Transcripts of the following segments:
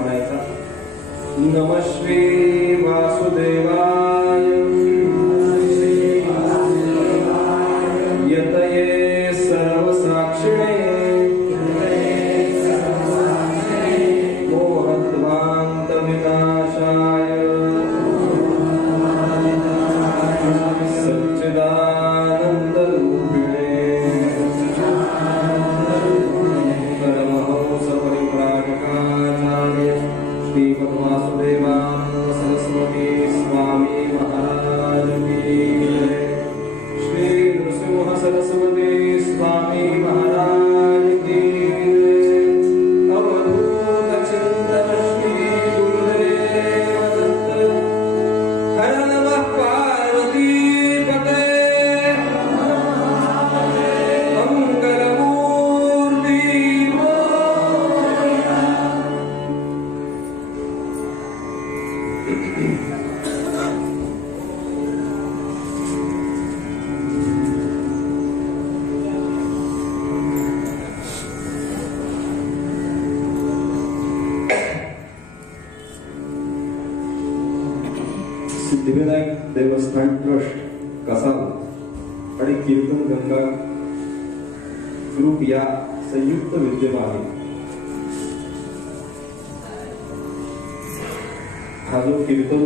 म्हणायचा. नमः श्री वासुदेवाय यतये सर्वसाक्षिणे मोहध्वान्त विनाशाय सच्चिदानंद रूपिणे परमहंस परिव्राजकाचार्य श्रीमद् वासुदेवानंद सरस्वती स्वामी महाराज की जय. श्री नृसिंह सरस्वती स्वामी महाराज की जय. अवधूत चिंतन श्री गुरुदेव दत्त. हर नमः पार्वती पते मंगलमूर्ति सिद्धिविनायक देवस्थान ट्रस्ट कसाल आणि कीर्तन गंगा ग्रुप या संयुक्त विद्यमाने हा जो कीर्तन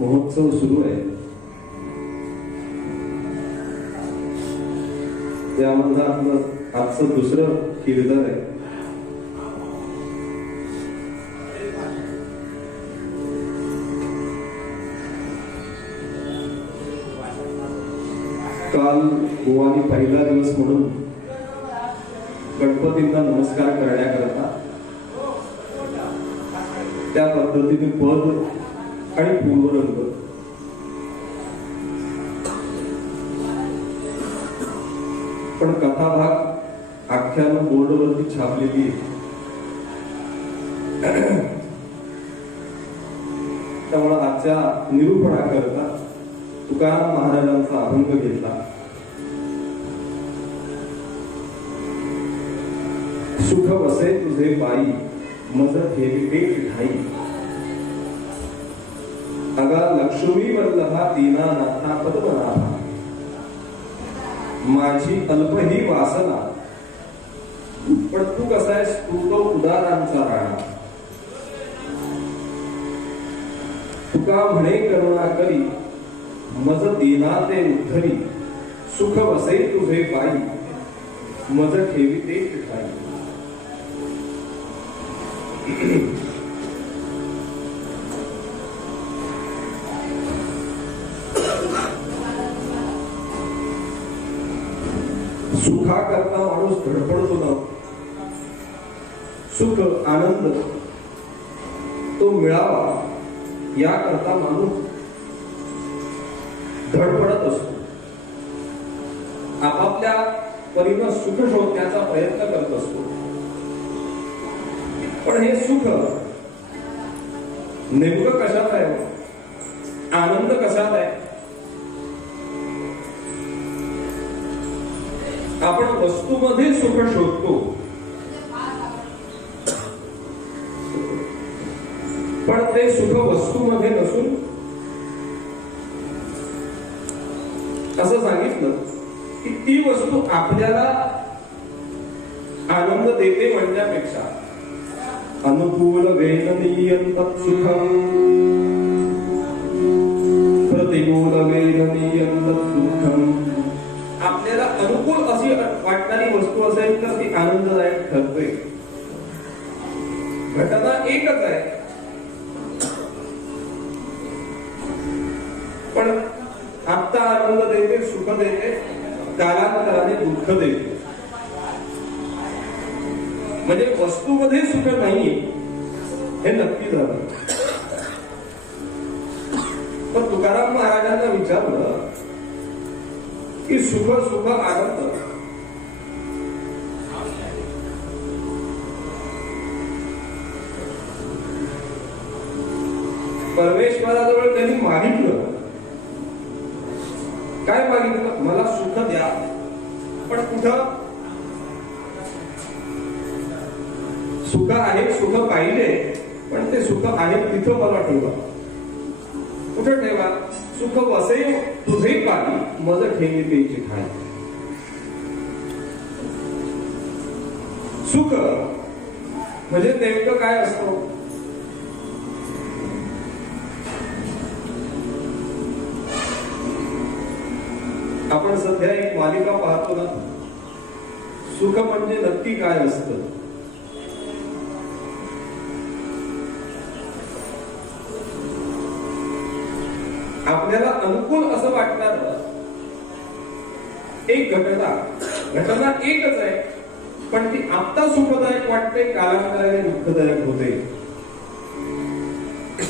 महोत्सव सुरू आहे त्यामधलं आपलं आजचं दुसरं कीर्तन आहे. काल गोवानी पहिला दिवस म्हणून गणपतींना नमस्कार करण्याकरता त्या पद्धतीने पद आणि पूर्वरंग पण कथाभाग आख्यानं बोर्डवरती छापलेली त्यामुळे आजच्या निरूपणाकरता तुकाराम महाराजांचा अभंग घेतला. सुख वसे तुझे पायी मज ठेविते ठाई अगा लक्ष्मी वल्लभा दीनानाथा पद्मनाभा माझी अल्प ही वासना पण तू कसा आहेस तू तो उदारांचा राणा. तुका म्हणे करुणा करी मज दीना ते उद्धरी सुख वसे तुझे पायी मज ठेविते ठाई. सुखा करता माणूस धडपडतो ना. सुख आनंद तो मिळावा याकरता माणूस धडपडत असतो. आपापल्या परीनं सुख शोधण्याचा प्रयत्न करत असतो. पण हे सुख नेमकं कशात आहे, आनंद कशात आहे? आपण वस्तूमध्ये सुख शोधतो पण ते सुख वस्तूमध्ये नसून असं सांगितलं की ती वस्तू आपल्याला आनंद देते म्हणण्यापेक्षा अनुकूल वेदनीयं तत्सुखं प्रतिकूल वेदनीयं तत्सुखं. आपल्याला अनुकूल अशी वाटणारी वस्तू असेल तर ती आनंददायक ठरते. घटना एकच आहे पण आता आनंद देते, सुख देते, कालांतराने दुःख देते. म्हणजे वस्तूमध्ये सुख नाही हे नक्की झालं. पण तुकाराम महाराजांना विचारलं की सुख सुख आनंद परमेश्वराजवळ त्यांनी मागितलं. काय मागितलं? मला सुख द्या. पण कुठं सुख आहे, सुख पाहिजे पण ते सुख आहे तिथं मला ठेवा. कुठं ठेवा? सुख वसे तुझे पाणी मज ठेवी पेची खाय. सुख म्हणजे नेमकं काय असतं? आपण सध्या एक मालिका पाहतो ना, सुख म्हणजे नक्की काय असतं? आपल्याला अनुकूल असं वाटणार एक घटना एकच आहे, पण ती आत्ता सुखदायक वाटते, कालांतराने दुःखदायक होते.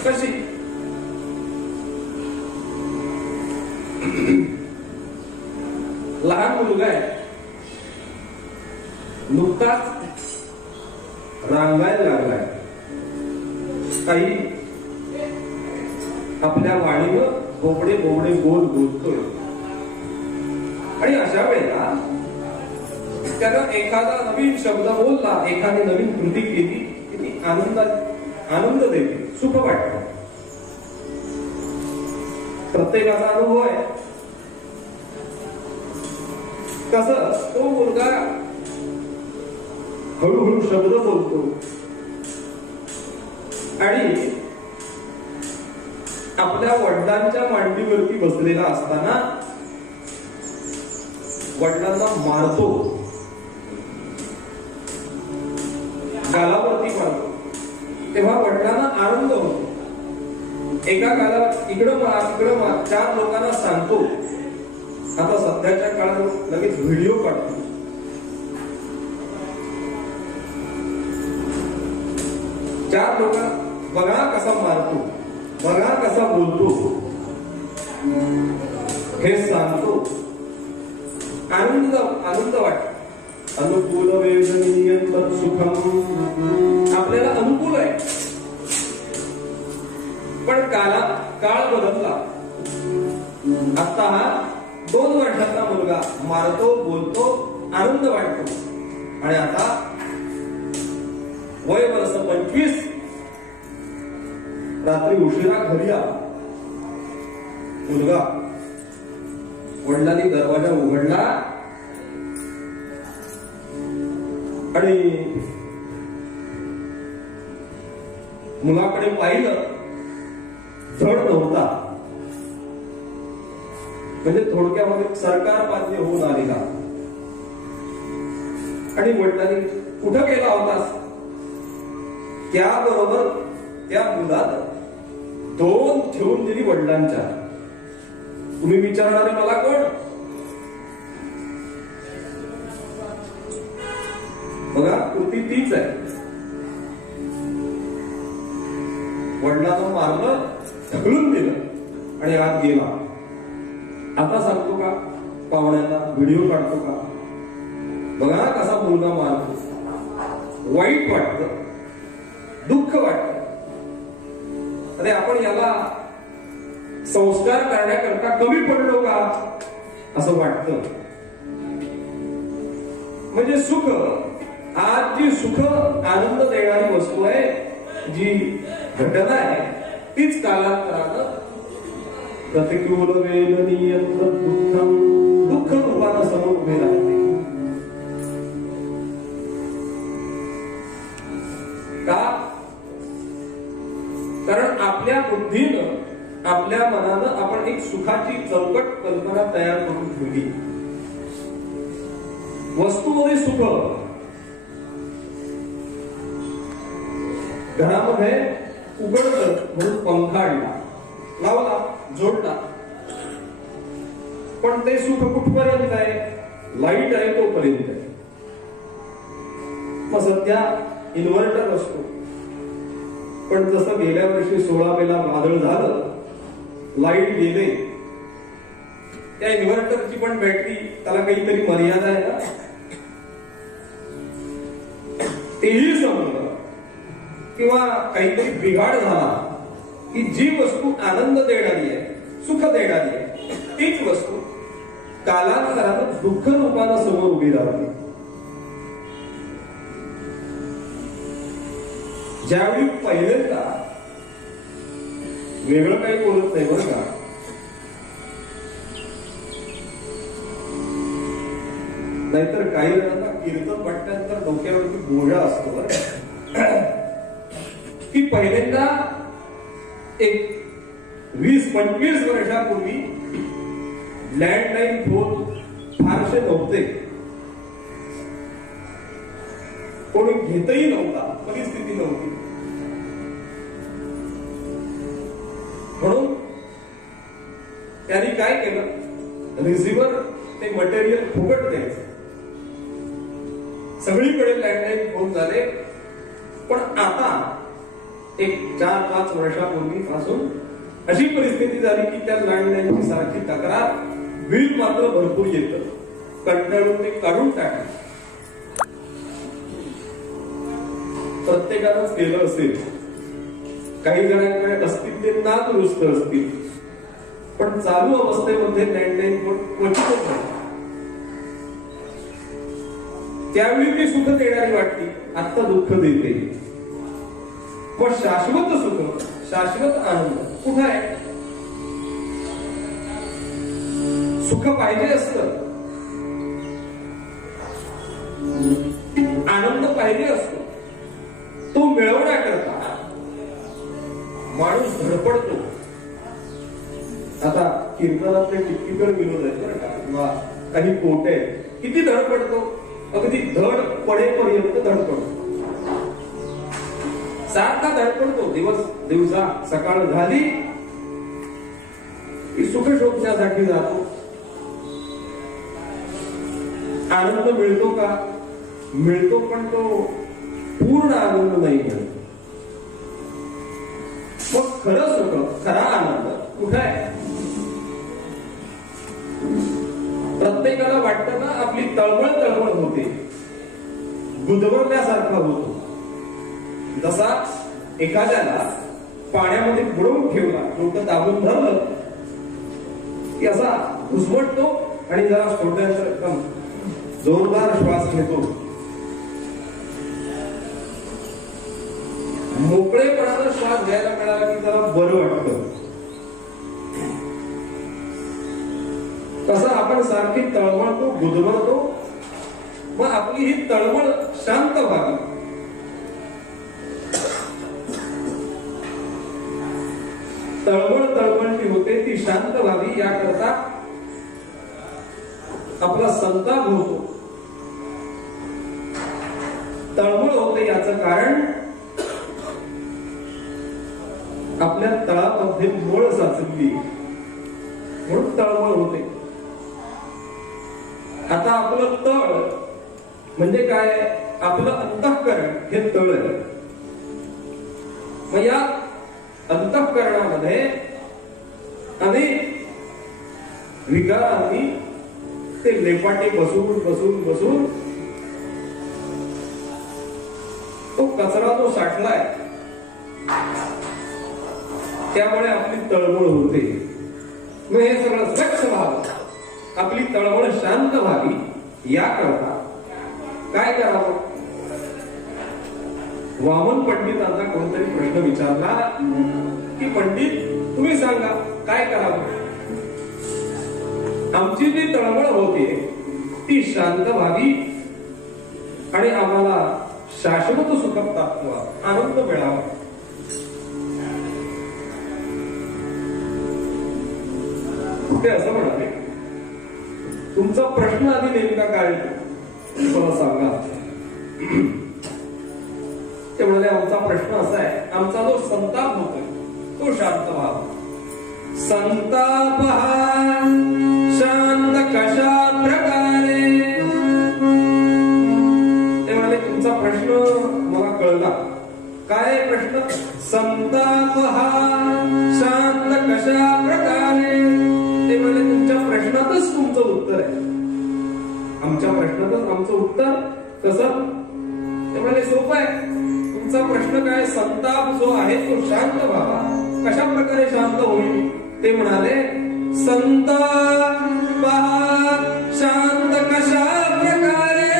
कशी? लहान मुलगा आहे, नुकताच रांगायला लागलाय, काही आपल्या वाणीनं बोबडे बोबडे बोल बोलतोय. आणि अशा वेळेला त्यानं एखादा नवीन शब्द बोलला, एखादी नवीन कृती केली की ती आनंद देते, सुख वाटतं. प्रत्येकाचा अनुभव आहे. कसं तो मुलगा हळूहळू शब्द बोलतो आणि आपल्या वडिलांच्या मांडीवरती बसलेला असताना वडिलांना मारतो, गालावरती मारतो. तेव्हा वडिलांना आनंद होतो. एका गाला इकडं मार तिकडं मार, 4 लोकांना सांगतो. आता सध्याच्या काळात लगेच व्हिडिओ काढतो. चार लोक बघा कसा मारतो, बघा कसा बोलतो, हे सांगतो. आनंद वाटतो. अनुकूल वेदनीय सुखम. आपल्याला अनुकूल आहे, पण काळ बदलला. आता हा 2 वर्षाचा मुलगा मारतो, बोलतो, आनंद वाटतो. आणि आता वय वर्ष 25, रात्री उशिरा घरी आला मुलगा. वडिलांनी दरवाजा उघडला आणि मुलाकडे पाहिलं. धड नव्हता, म्हणजे थोडक्यामध्ये सरकार बांधले होऊन आलेला. आणि वडिलांनी कुठं गेला होतास? त्याबरोबर त्या मुलानं 2 ठेवून दिली वडिलांच्या. तुम्ही विचारणारे मला कोण? बघा, कृती तीच आहे. वडिलांना मारलं, ढकलून दिलं आणि आत गेला. आता सांगतो का पाहुण्यांना? व्हिडिओ काढतो का? बघा कसा मुलगा मारतो. वाईट वाटतं, दुःख वाटतं. अरे आपण याला संस्कार करण्याकरता कमी पडलो का असं वाटतं. म्हणजे सुख, आज जी सुख आनंद देणारी वस्तू आहे, जी घटना आहे, तीच कालांतरानं प्रतिकूल वेदनीय दुःख रूपानं समोर उभे राहते. का? कारण आपल्या बुद्धीनं, आपल्या मनानं आपण एक सुखाची चौकट कल्पना तयार करून ठेवली. वस्तूमध्ये सुख. घरामध्ये उघडलं म्हणून पंखा आणला, लावला, जोडला, पण ते सुख कुठपर्यंत आहे? लाईट आहे तोपर्यंत आहे. मग सध्या इन्व्हर्टर असतो, पण जसं गेल्या वर्षी 16 मेला वादळ झालं, लाईट गेले, त्या इन्व्हर्टरची पण बॅटरी, त्याला काहीतरी मर्यादा आहे ना. तेही संपलं किंवा काहीतरी बिघाड झाला की जी वस्तू आनंद देणारी आहे, सुख देणारी आहे, तीच वस्तू कालांतरानं दुःख रूपानं समोर उभी राहते. ज्यावेळी पहिल्यांदा वेगळं काही बोलत नाही बरं का, नाहीतर काही जणांना कीर्तन म्हटल्यानंतर डोक्यावरती बोजा असतो बरं की पहिल्यांदा एक 20-25 वर्षापूर्वी लँडलाईन फोन फारसे नव्हते, कोणी घेतही नव्हता, परिस्थिती नव्हती. म्हणून त्यांनी काय केलं, रिसिव्हर ते मटेरियल फुकट द्यायचं. सगळीकडे लँडलाईन फोन झाले. पण आता एक 4-5 वर्षापूर्वी पासून अशी परिस्थिती झाली की त्या लँडलाईनची सारखी तक्रार, बिल मात्र भरपूर येतं, कंटाळून ते काढून टाकलं. प्रत्येकानंच केलं असेल, काही जणांकडे असतील ते ना दुरुस्त असतील, पण चालू अवस्थेमध्ये लँडलाईन फोन क्वचितच नाही. त्यावेळी ती सुख देणारी वाटली, आता दुःख देते. पण शाश्वत सुख, शाश्वत आनंद कुठं आहे? सुख पाहिजे असतं, आनंद पाहिजे असतो, तो मिळवण्याकरता माणूस धडपडतो. आता कीर्तनातले टिपिकल विनोद आहेत बरं का, किंवा काही कोटे किती धडपडतो, अगदी धड पडेपर्यंत धडपडतो, सारखा धडपडतो. दिवसा सकाळ झाली की सुख शोधण्यासाठी जातो. आनंद मिळतो का? मिळतो, पण तो पूर्ण आनंद नाही मिळत. मग खरं सुख, खरा आनंद कुठे आहे? प्रत्येकाला वाटतं ना, आपली तळमळ तळमळ होते, गुदमरल्यासारखा होतो. जसा एखाद्याला पाण्यामध्ये बुडवून ठेवला, डोकं दाबून धरलं की असा घुसमटतो आणि जरा सोडल्यानंतर एकदम जोरदार श्वास घेतो. मोकळेपणानं श्वास घ्यायला मिळाला की जरा बरं वाटतं. कसं आपण सारखी तळमळतो, गुदमरतो, मग आपली ही तळमळ शांत व्हावी, तळमळ जी होते ती शांत व्हावी, याकरता आपला संताप होतो. तळमळ होते याचं कारण आपल्या तळामध्ये मळ साचली, म्हणून तळमळ होते. आता आपलं तळ म्हणजे काय? आपलं अंतःकरण हे तळ आहे. मग या अंतःकरणामध्ये अनेक विकारांनी ते लेपाटे बसून बसून बसून तो कचरा जो साठलाय, त्यामुळे आपली तळमळ होते. मग हे सगळं स्वच्छ व्हावं, आपली तळमळ शांत व्हावी, याकरता काय करावं? वामन पंडितांना कोणतरी प्रश्न विचारला की पंडित तुम्ही सांगा काय करावं? आमची जी तळमळ होते ती शांत व्हावी आणि आम्हाला शाश्वत सुख प्राप्त व्हावं, आनंद मिळावा. ते असं म्हणाले, तुमचा प्रश्न आधी नेमका काय मला सांगा. ते म्हणाले आमचा प्रश्न असा आहे, आमचा जो संताप होतोय तो शांत व्हावा. संताप हा शांत कशा प्रकारे? ते म्हणाले तुमचा प्रश्न मला कळला. काय प्रश्न? संताप हा शांत कशा प्रकारे? ते म्हणाले तुमच्या प्रश्नातच तुमचं उत्तर आहे. आमच्या प्रश्नातच आमचं उत्तर कसं? ते म्हणाले सोपं आहे. तुमचा प्रश्न काय? संताप जो आहे तो शांत व्हावा, कशा प्रकारे शांत होईल? ते म्हणाले संताप शांत कशा प्रकारे?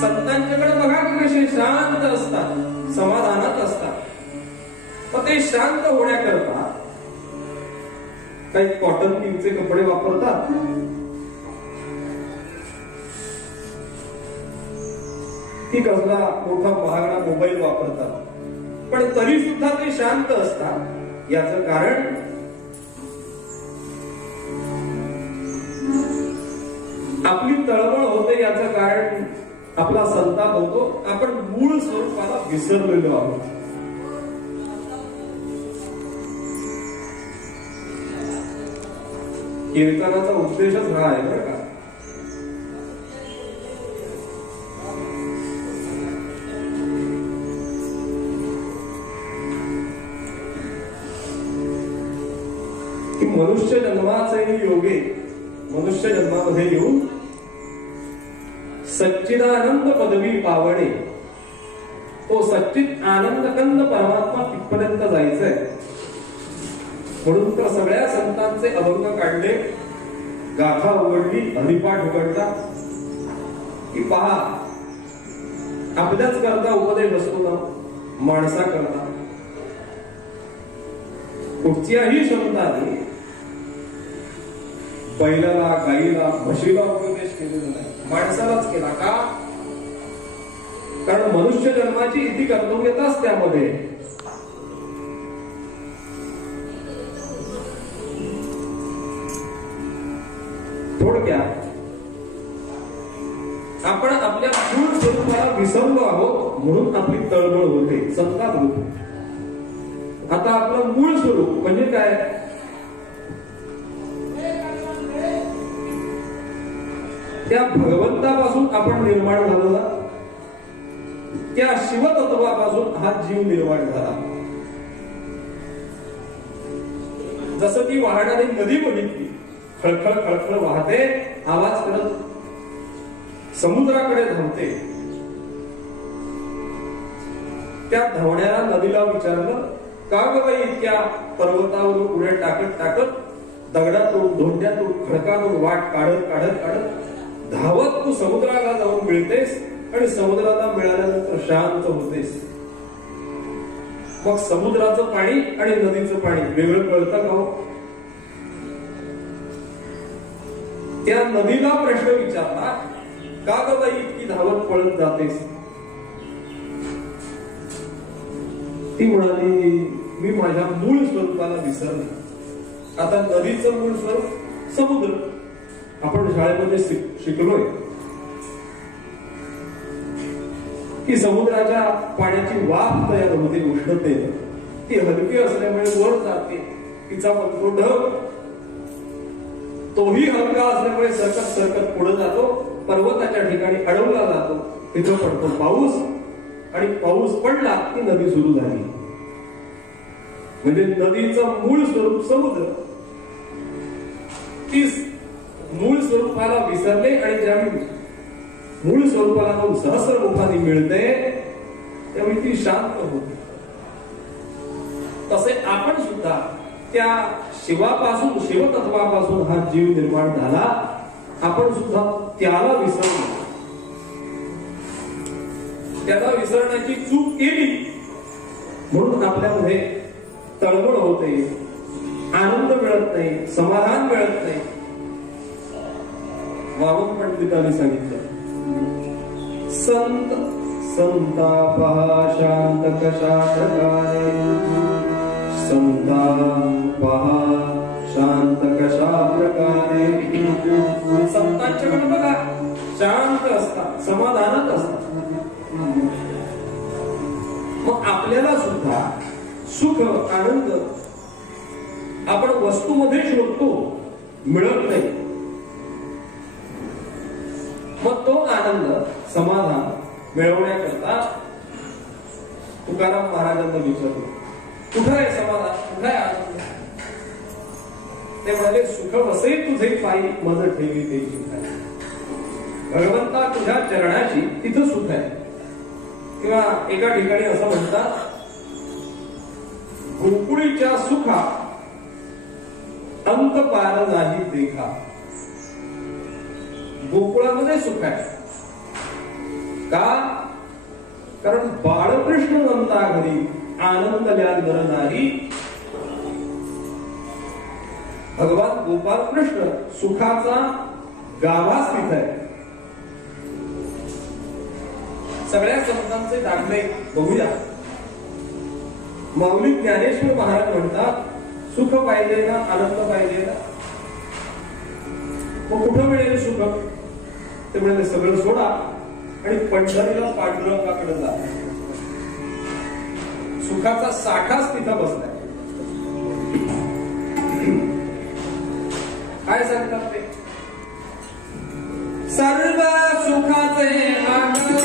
संतांच्याकडे बघा कसे शांत असतात, ते शांत होण्याकरता काही कॉटन चे कपडे वापरतात, की कसला मोठा महागडा मोबाईल वापरतात, पण तरी सुद्धा ते शांत असतात. याचं कारण आपली तळमळ होते, याचं कारण आपला संताप होतो. आपण मूळ स्वरूपाला विसरलेलो आहोत. कीर्तनाचा उद्देशच हा आहे बरं का. की मनुष्य जन्माचे योगे, मनुष्य जन्मामध्ये येऊन सच्चिदानंद पदवी पावणे, तो सच्चित आनंद कंद परमात्मा तिथपर्यंत जायचंय. म्हणून तर सगळ्या संतांचे अभंग काढले, गाथा उघडली, हरिपाठ उघडला की पहा आपल्याच करता उपदेश असतो ना, माणसा करता. कुठच्याही शब्दाने बैलाला, गाईला, म्हशीला उपदेश केलेला नाही, माणसालाच केला. का? कारण मनुष्य जन्माची इति कर्तव्यताच त्यामध्ये. थोडक्यात आपण आपल्या मूळ स्वरूपाला विसरलो आहोत, म्हणून आपली तळमळ होते, संताप होते. आता आपलं मूळ स्वरूप म्हणजे काय? त्या भगवंतापासून आपण निर्माण झालो ना, त्या शिवतत्वापासून हा जीव निर्माण झाला. जसं ती वाहणारी नदी बघितली, खळखळ खळखळ वाहते, आवाज करत समुद्राकडे धावते. त्या धावण्याला नदीला विचारलं, का ग बाई इतक्या पर्वतावरून पुढे टाकत टाकत, दगडातून, धोंड्यातून, खडकातून वाट काढत काढत काढत धावत तू समुद्राला जाऊन मिळतेस, आणि समुद्राला मिळाल्यानंतर शांत होतेस. मग समुद्राचं पाणी आणि नदीचं पाणी वेगळं कळतं का? त्या नदीला प्रश्न विचारला, का ग बाई इतकी धावत पळत जातेस? ती म्हणाली, मी माझ्या मूळ स्वरूपाला विसरले. आता नदीचं मूळ स्वरूप समुद्र. आपण शाळेमध्ये शिकलोय की समुद्राच्या पाण्याची वाफ तयार होते उष्णतेने. ती हलकी असल्यामुळे वर जाते. तिचा मधलो ढग तोही हलका असल्यामुळे सरकत सरकत पुढे जातो, पर्वताच्या ठिकाणी अडवला जातो, तिथं पडतो पाऊस, आणि पाऊस पडला की नदी सुरू झाली. म्हणजे नदीचं मूळ स्वरूप समुद्र. ती मूळ स्वरूपाला विसरले, आणि ज्यावेळी मूळ स्वरूपाला सहस्रमुखाने मिळते त्यावेळी ती शांत होते. तसे आपण सुद्धा त्या शिवापासून, शिवतत्वापासून हा जीव निर्माण झाला. आपण सुद्धा त्याला विसरलो. त्याला विसरण्याची चूक केली, म्हणून आपल्यामध्ये तळमळ होते, आनंद मिळत नाही, समाधान मिळत नाही. वामन पंडितांनी सांगितलं, संत संतापहा शांत कशा प्रकारे, संतापहा शांत कशा प्रकारे. संतांच्याकडे बघा, शांत असतात, समाधानात असतात. मग आपल्याला सुद्धा सुख, आनंद आपण वस्तूमध्ये शोधतो, मिळत नाही. मग तो आनंद, समाधान मिळवण्याकरता तुकाराम महाराजांना विचारलं, कुठं आहे समाधान, कुठं आहे आनंद? ते म्हणाले, सुख वसे तुझे पायी मज ठेवी ते सुख आहे. भगवंता तुझ्या चरणाशी तिथं सुख आहे. किंवा एका ठिकाणी असं म्हणतात, गोकुळीच्या सुखा अंत पार नाही देखा. गोकुळामध्ये सुख आहे. का? कारण बाळकृष्ण नंदा घरी आनंदल्या नर नारी. भगवान गोपाल कृष्ण सुखाचा गाभा स्थित आहे. सगळ्या संतांचे दाखले बघूया. माऊली ज्ञानेश्वर महाराज म्हणतात, सुख पाहिजे ना, आनंद पाहिजे ना, मग कुठं मिळेल सुख? ते म्हणजे सगळं सोडा आणि पंढरीला पांडुरंगाकडे जा. सुखाचा साठाच तिथं बसलाय. काय सांगतात ते? सर्व सुखाचे आधार,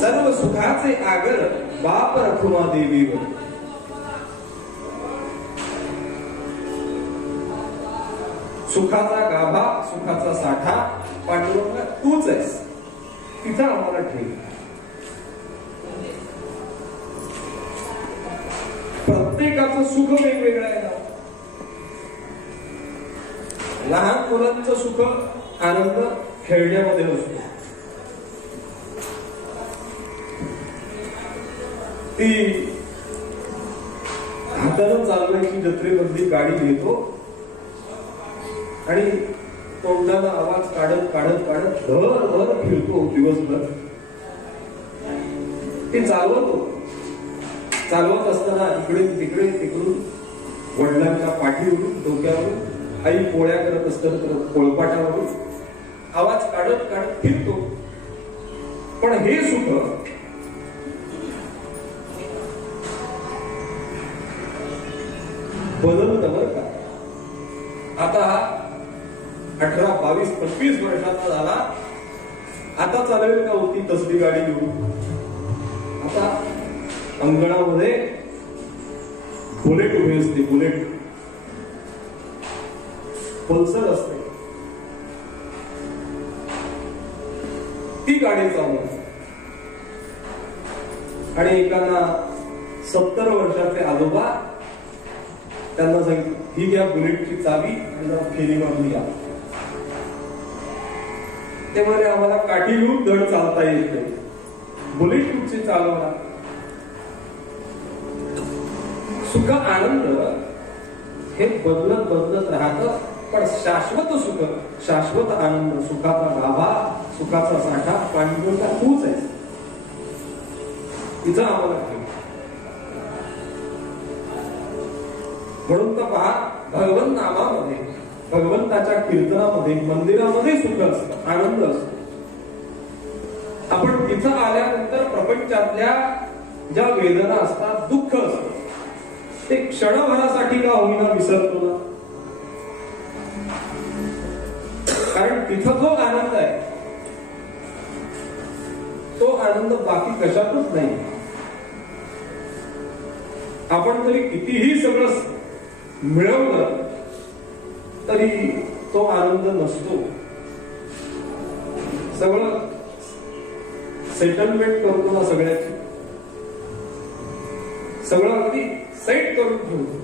सर्व सुखाचे सुखाचा गाभा, सुखाचा साठा पांडुरंग तूच आहेस. तिथं आम्हाला ठेव. प्रत्येकाचं सुख वेगवेगळं आहे ना. लहान मुलांचं सुख आनंद खेळण्यामध्ये असतो. ती हातानं चालवायची जत्रेमधली गाडी घेतो आणि तोंडाला आवाज काढत काढत काढत धर धर फिरतो दिवसभर. ते चालवत असताना इकडे तिकडे तिकडून वडिलांच्या पाठीवरून डोक्यावरून आई पोळ्या करत असताना पोळपाटावरून आवाज काढत काढत फिरतो. पण हे सुख बदलतं बरं का. आता 18, 22, 25 वर्षाचा झाला. आता चालवेल का होती तसली गाडी घेऊन? आता अंगणामध्ये बुलेट उभी असते. बुलेट पल्सर असते. ती गाडी चालवते आणि एकाला 70 वर्षाचे आजोबा त्यांना सांगितलं, ही घ्या बुलेटची चावी आणि फेरी मारून घ्या. ते म्हणे आम्हाला काठी घेऊन धड चालता येत नाही. बुलेट कुठचे चालवणार? सुख आनंद हे बदलत बदलत राहतं. पण शाश्वत सुख, शाश्वत आनंद, सुखाचा गाभा, सुखाचा साठा पांडुरंगा तूच आहे. तिचं आम्हाला ठेव. म्हणून तर पहा, भगवंत नामामध्ये, भगवंताच्या कीर्तनामध्ये, मंदिरामध्ये सुख असतं, आनंद असतो. आपण तिथं आल्यानंतर प्रपंचातल्या ज्या वेदना असतात, दुःख असतं, ते क्षणभरासाठी का होईना विसरतो ना. कारण तिथं जो आनंद आहे तो आनंद बाकी कशातच नाही. आपण तरी कितीही सगळं मिळवलं तरी तो आनंद नसतो. सगळं सेटलमेंट करतो ना सगळ्याची, सगळं अगदी सेट करून ठेवतो.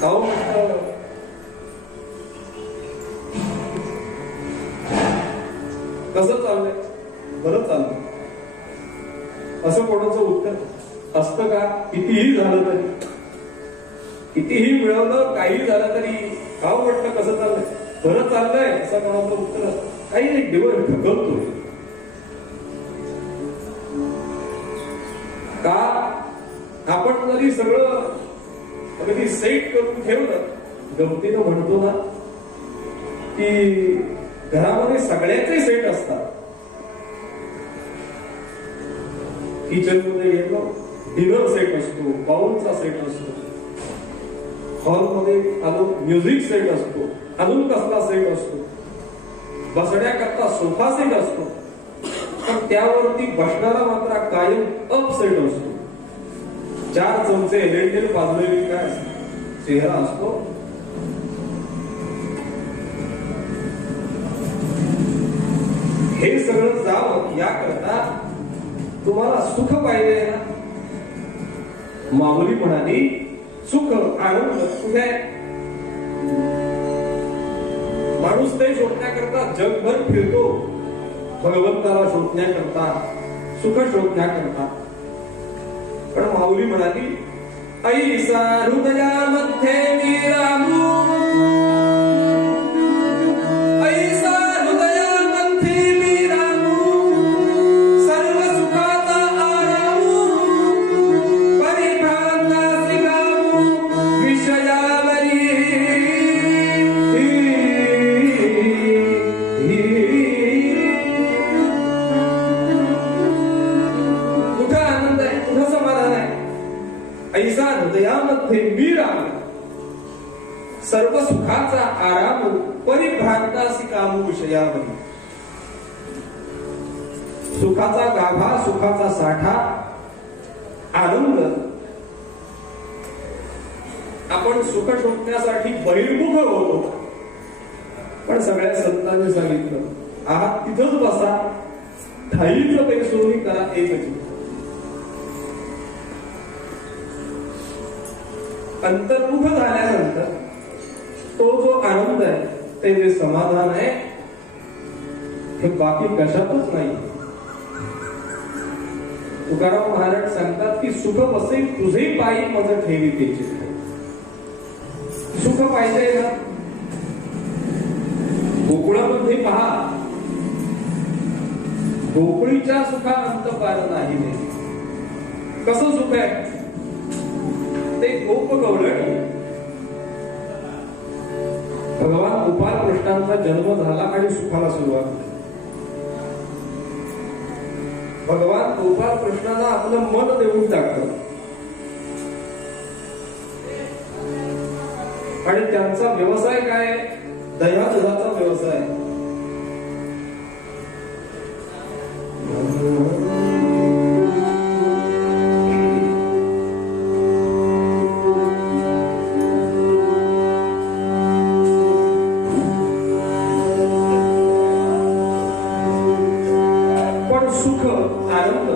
काहो म्हटलं कसं चाललंय? बरं चाललंय असं कोणाचं उत्तर असतं का? कितीही झालं तरी, कितीही मिळवलं, काही झालं तरी काहो म्हटलं कसं चाललंय? बरं चाललंय असं कोणाचं उत्तर असतं? काही नाही, दिवस ढकलतो का? आपण जरी सगळं अगदी सेट करून ठेवलं, गमतीनं म्हणतो ना की घरामध्ये सगळ्याचे सेट असतात. किचन मध्ये गेलो, डिनर सेट असतो, बाउलचा सेट असतो, हॉलमध्ये आलो म्युझिक सेट असतो, अजून कसला सेट असतो, बसण्याकरता सोफा सेट असतो, पण त्यावरती बसणारा मात्र कायम अप सेट असतो. 4 चमचे हेलेंडेल बाजलेली काय चेहरा असतो. हे सगळं जावं याकरता तुम्हाला सुख पाहिजे ना. माऊली म्हणाली सुख आनंद कुठे? माणूस ते शोधण्याकरता जगभर फिरतो, भगवंताला शोधण्याकरता, सुख शोधण्याकरता. पण माऊली म्हणाली ऐसा हृदयामध्ये मी रामू, ऐसा हृदयामध्ये मी रामू, सर्व सुखाचा आरामू, परिभ्रांतासी गामू विषयावरी. कुठं आनंद आहे, कुठं समाधान आहे? ऐसा हृदयामध्ये मी राम, सर्व सुखाचा आराम, परिभ्रांतासी कामू विषयावरी. सुखाचा गाभा, सुखाचा साठा, आनंद आपण सुख शोधण्यासाठी बहिर्मुख होतो. पण सगळ्या संतांनी सांगितलं आहात तिथंच बसा, ठाईच बेसोनी करा एकच. अंतर्मुख झाल्यानंतर तो जो आनंद आहे, ते जे समाधान आहे, हे बाकी कशातच नाही. तुकाराम महाराज सांगतात की सुख बसे तुझे पायी मज ठेवी त्याची. सुख पाहिजे ना, गोकुळामध्ये पहा, गोकुळीच्या सुखा अंत पार नाही. कसं सुख आहे ते? गोप गवळणी. भगवान गोपाल कृष्णांचा जन्म झाला आणि सुखाला सुरुवात झाली. भगवान गोपाल कृष्णाला आपलं मन देऊन टाकलं आणि त्यांचा व्यवसाय काय? दह्यादुधाचा व्यवसाय. पण सुख आनंद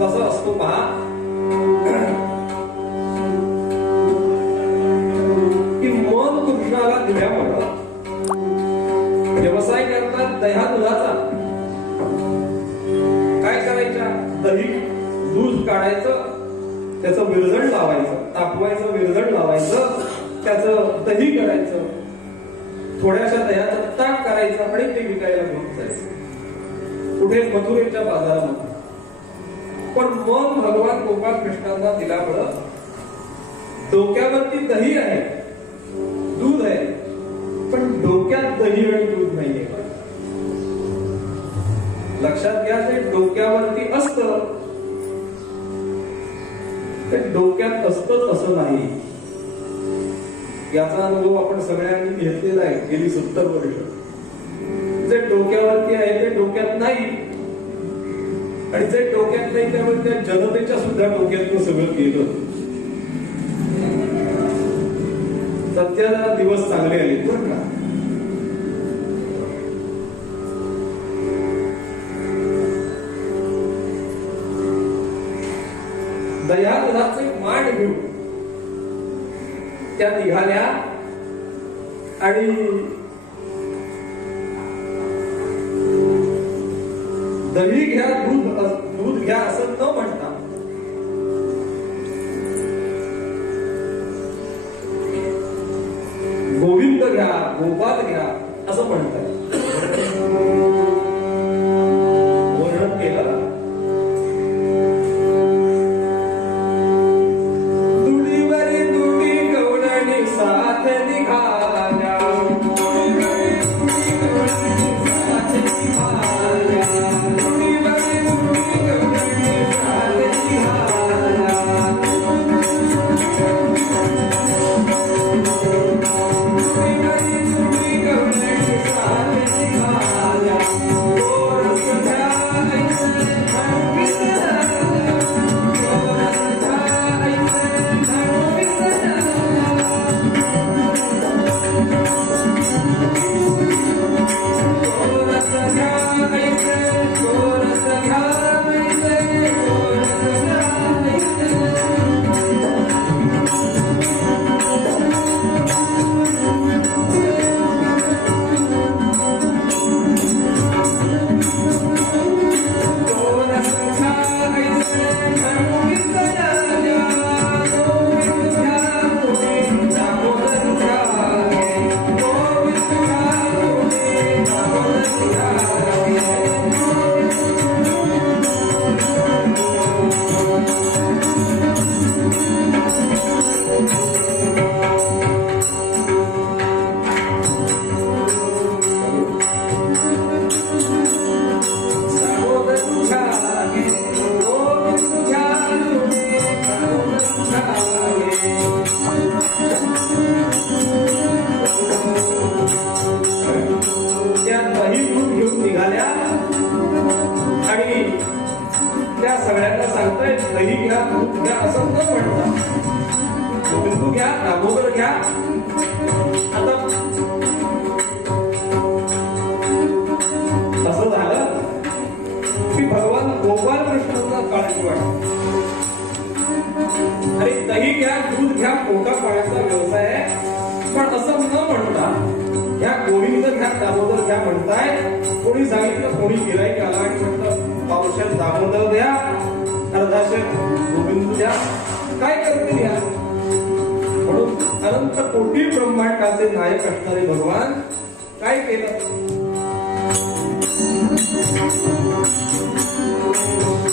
कसा असतो पहा. की मन कृष्णाला दिल्यामुळं व्यवसाय करतात दह्यादुधाचा. काय करायच्या? दही दूध काढायचं, त्याचं विरजण लावायचं, तापवायचं, विरजण लावायचं, त्याचं दही करायचं, थोड्याशा दह्याचं ताक करायचं आणि ते विकायला घेऊन जायचं कुठे? मथुरेच्या बाजारामध्ये. पण मन भगवान गोपाल कृष्णांना दिल्यामुळं डोक्यावरती दही आहे, दूध आहे, पण डोक्यात दही आणि दूध नाहीये. लक्षात घ्या, ते डोक्यावरती असतं, ते डोक्यात असतं असं नाही. याचा अनुभव आपण सगळ्यांनी घेतलेला आहे गेली 70 वर्ष. जे डोक्यावरती आहे ते डोक्यात नाही, आणि जे डोक्यात नाही त्यामुळे त्या जनतेच्या सुद्धा डोक्यातलं सगळं गेलं. सध्या जरा दिवस चांगले आले बरं का. दह्या दुधाचे माठ घेऊन त्या निघाल्या आणि दही घ्या दूध घ्या असं न म्हणता गोविंद घ्या गोपाल घ्या असं म्हणतात. वर्णन केलं. दुडीवरी दुडी गवळणी साथ निघाल्या. त्या सगळ्यांना सांगताय दही घ्या दूध घ्या असं न म्हणता गोविंद घ्या दामोदर घ्या. आता असं झालं की भगवान गोपाल कृष्णांना काळजी वाटते. अरे दही घ्या दूध घ्या पोटा पाण्याचा व्यवसाय आहे पण असं न म्हणता ह्या गोविंद घ्या दामोदर घ्या म्हणताय. कोणी सांगितलं कोणी गिराईक आला आणि म्हटलं पावशेर दामोदर द्या अर्धाशेर गोविंद द्या काय करतील या. म्हणून अनंत कोटी ब्रह्मांडाचे नायक असणारे भगवान काय केलं.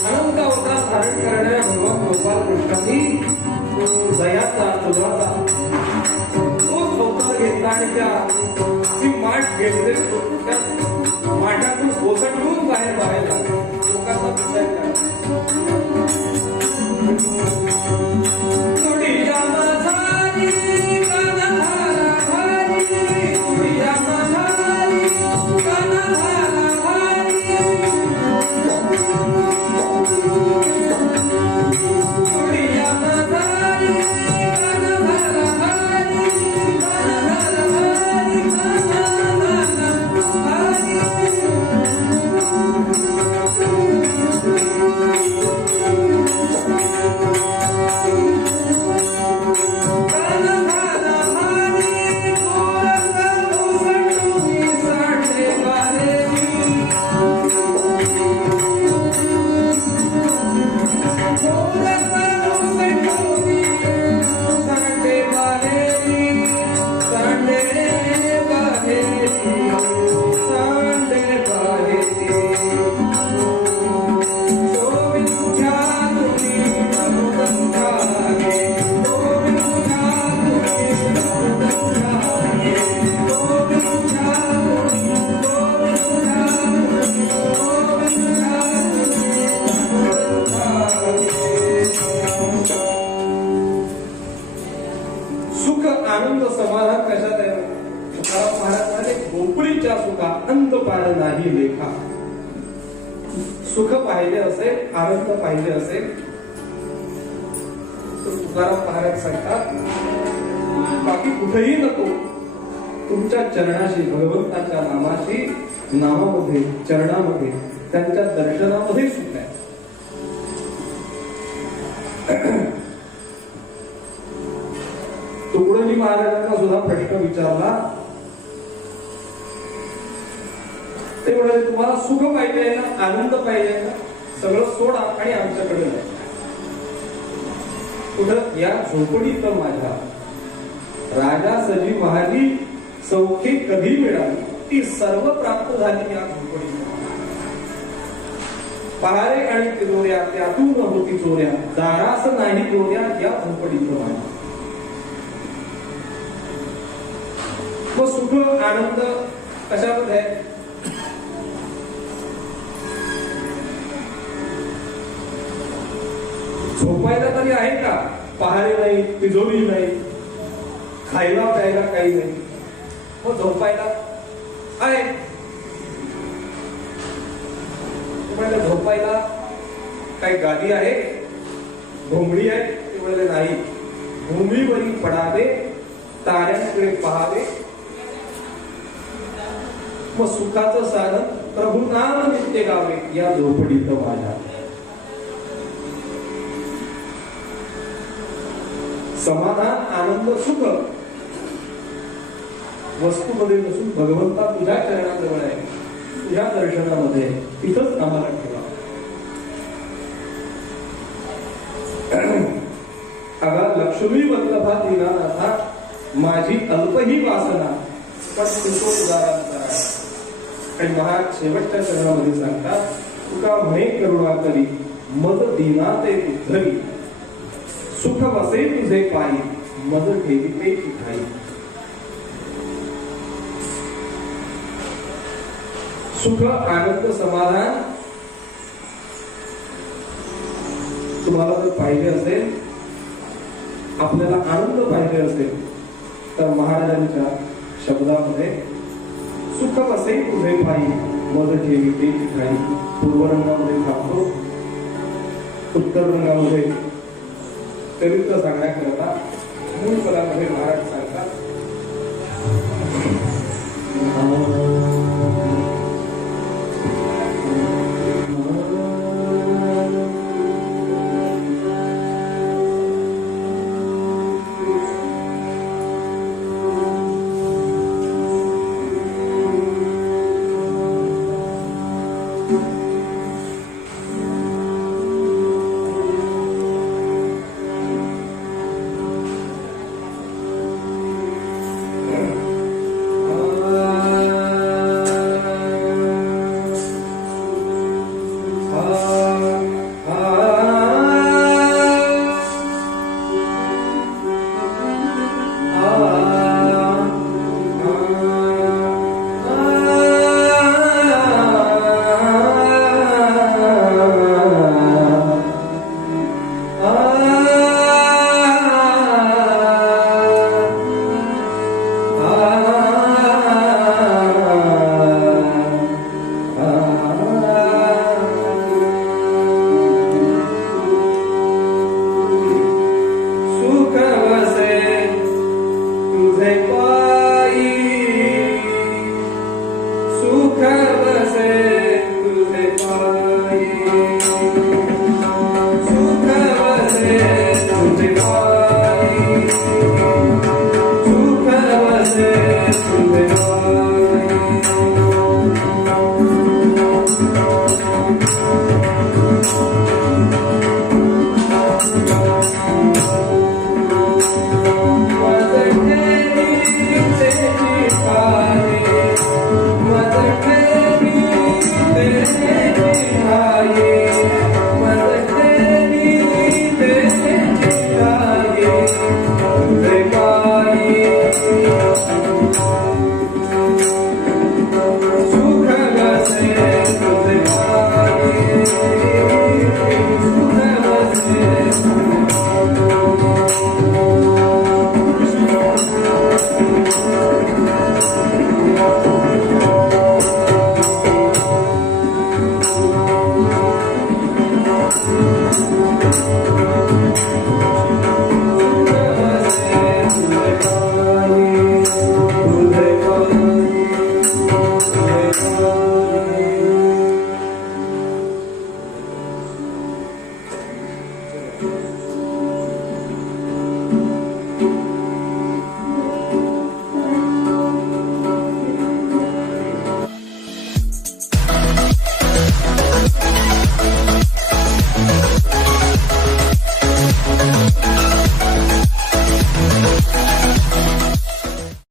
अनंत अवतार धारण करणाऱ्या भगवान गोपाल कृष्णांनी दयाचा दुधाचा तोच अवतार घेतला आणि ती माठ घेतले त्या माठातून ओसंडून बाहेर लोकांना दिसायला आनंद समाधान कशात आहे. तुकाराम महाराज म्हणाले गोकुळीच्या सुखा अंत पार नाही लेखा. सुख पाहिले असेल आनंद पाहिले असेल तर तुकाराम महाराज सांगतात बाकी कुठेही नको तुमच्या चरणाशी भगवंताच्या नामाशी नामामध्ये चरणामध्ये त्यांच्या दर्शनामध्ये सुख आहे. महाराजांना सुद्धा प्रश्न विचारला. ते म्हणाले तुम्हाला सुख पाहिजे ना, आनंद पाहिजे ना, सगळं सोडा आणि आमच्याकडे नाही. कुठं? या झोपडीत माझ्या राजा सजी महाली सौख्य कधी मिळाली, ती सर्व प्राप्त झाली या झोपडीत. पहारे आणि तिजोऱ्या त्यातून होती चोऱ्या, दारास नाही चोऱ्या या झोपडीत माझ्या. मग सुख आनंद कशामध्ये? झोपायला तरी आहे का? पहारे नाही, तिजोरी नाही, खायला प्यायला काही नाही, मग झोपायला आहे. झोपायला काही गादी आहे, घोंगडी आहे? ते म्हणाले नाही. भूमीवरी पडावे, ताऱ्यांकडे पहावे, मग सुखाचं साधन प्रभू नाम नित्य गावे या झोपडीत माझ्या. समाधान, आनंद, सुख वस्तूमध्ये नसून भगवंता तुझ्या चरणाजवळ आहे, तुझ्या दर्शनामध्ये, तिथंच आम्हाला ठेवा. अगा लक्ष्मी वल्लभा दीनानाथा, माझी अल्प ही वासना पण तुझो उदारांचा आहे. आणि महाराज शेवटच्या चरणामध्ये सांगतात, तुका म्हणे करुणा करी मद दीना ते उद्धरी, सुख वसे तुझे पायी मद ठेविते ठाई. सुख, आनंद, समाधान तुम्हाला जर पाहिजे असेल, आपल्याला आनंद पाहिजे असेल, तर महाराजांच्या शब्दामध्ये सुख वसे तुझे पायी मद ठेविते ठाई. पूर्व रंगामध्ये थांबतो, उत्तर रंगामध्ये चरित्र सांगण्याकरता मूळ पदामध्ये महाराज